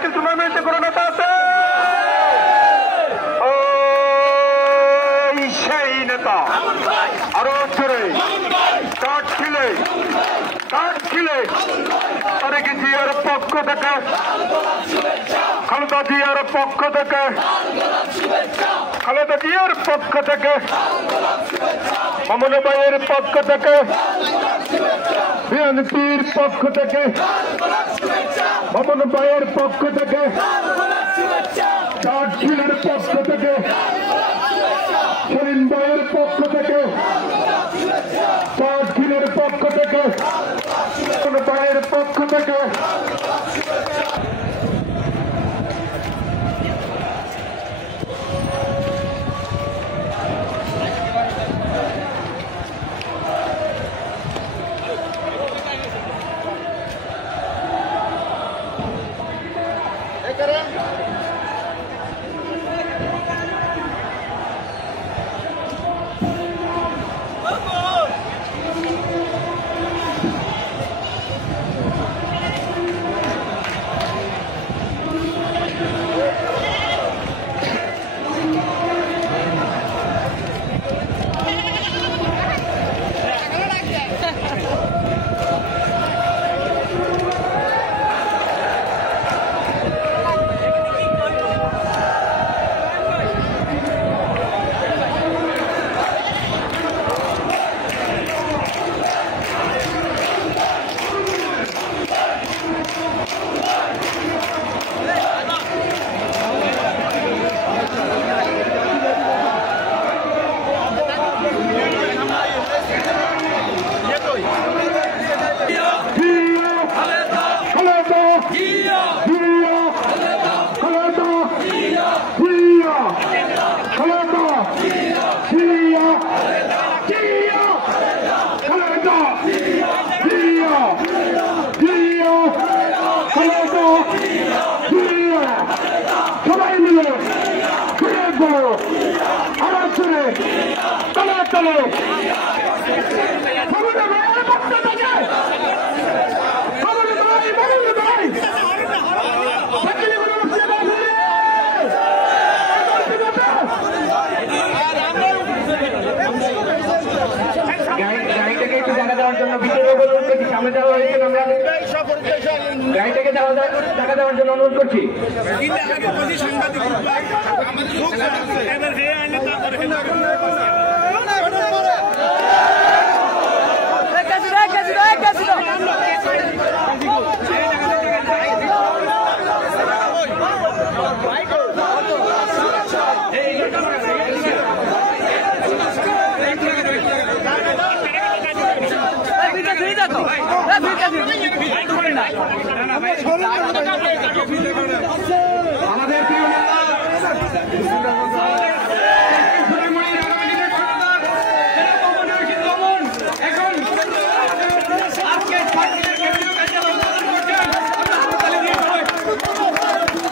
Circle টুর্নামেন্টে কোনো নেতা আছে? সেই নেতা আরো জোরে কাঠ খিলে তারেক জিয়ার পক্ষ থেকে, খালেদা জিয়ার পক্ষ থেকে, মামুন ভাইয়ের পক্ষ থেকে, বিএনপির পক্ষ থেকে, মামুন ভাইয়ের পক্ষ থেকে, কাঠখিলের পক্ষ থেকে, সেলিম ভাইয়ের পক্ষ থেকে, কাঠখিলের পক্ষ থেকে, মামুন ভাইয়ের পক্ষ থেকে। সবাই মিলে আবার চলে তলে গাড়িটাকে একটু জায়গা দেওয়ার জন্য ভিতরে অনুরোধ করছি, সামনে যাওয়া হয়েছে, আমরা গাড়িটাকে জায়গা দেওয়ার জন্য অনুরোধ করছি। আমাদের প্রিয় নেতা এখন আজকে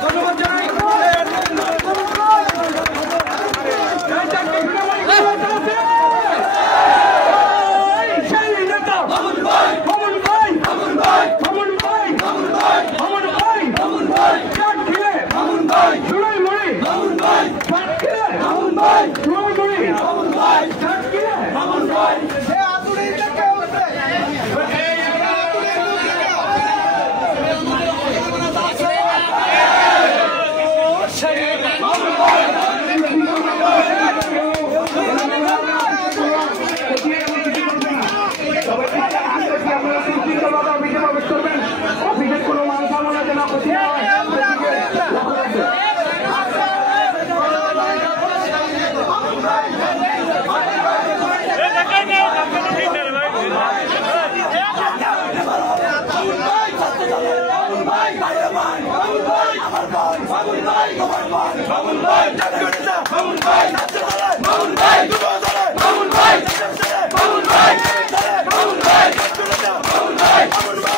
ধন্যবাদ জানাই। Mamun Bhai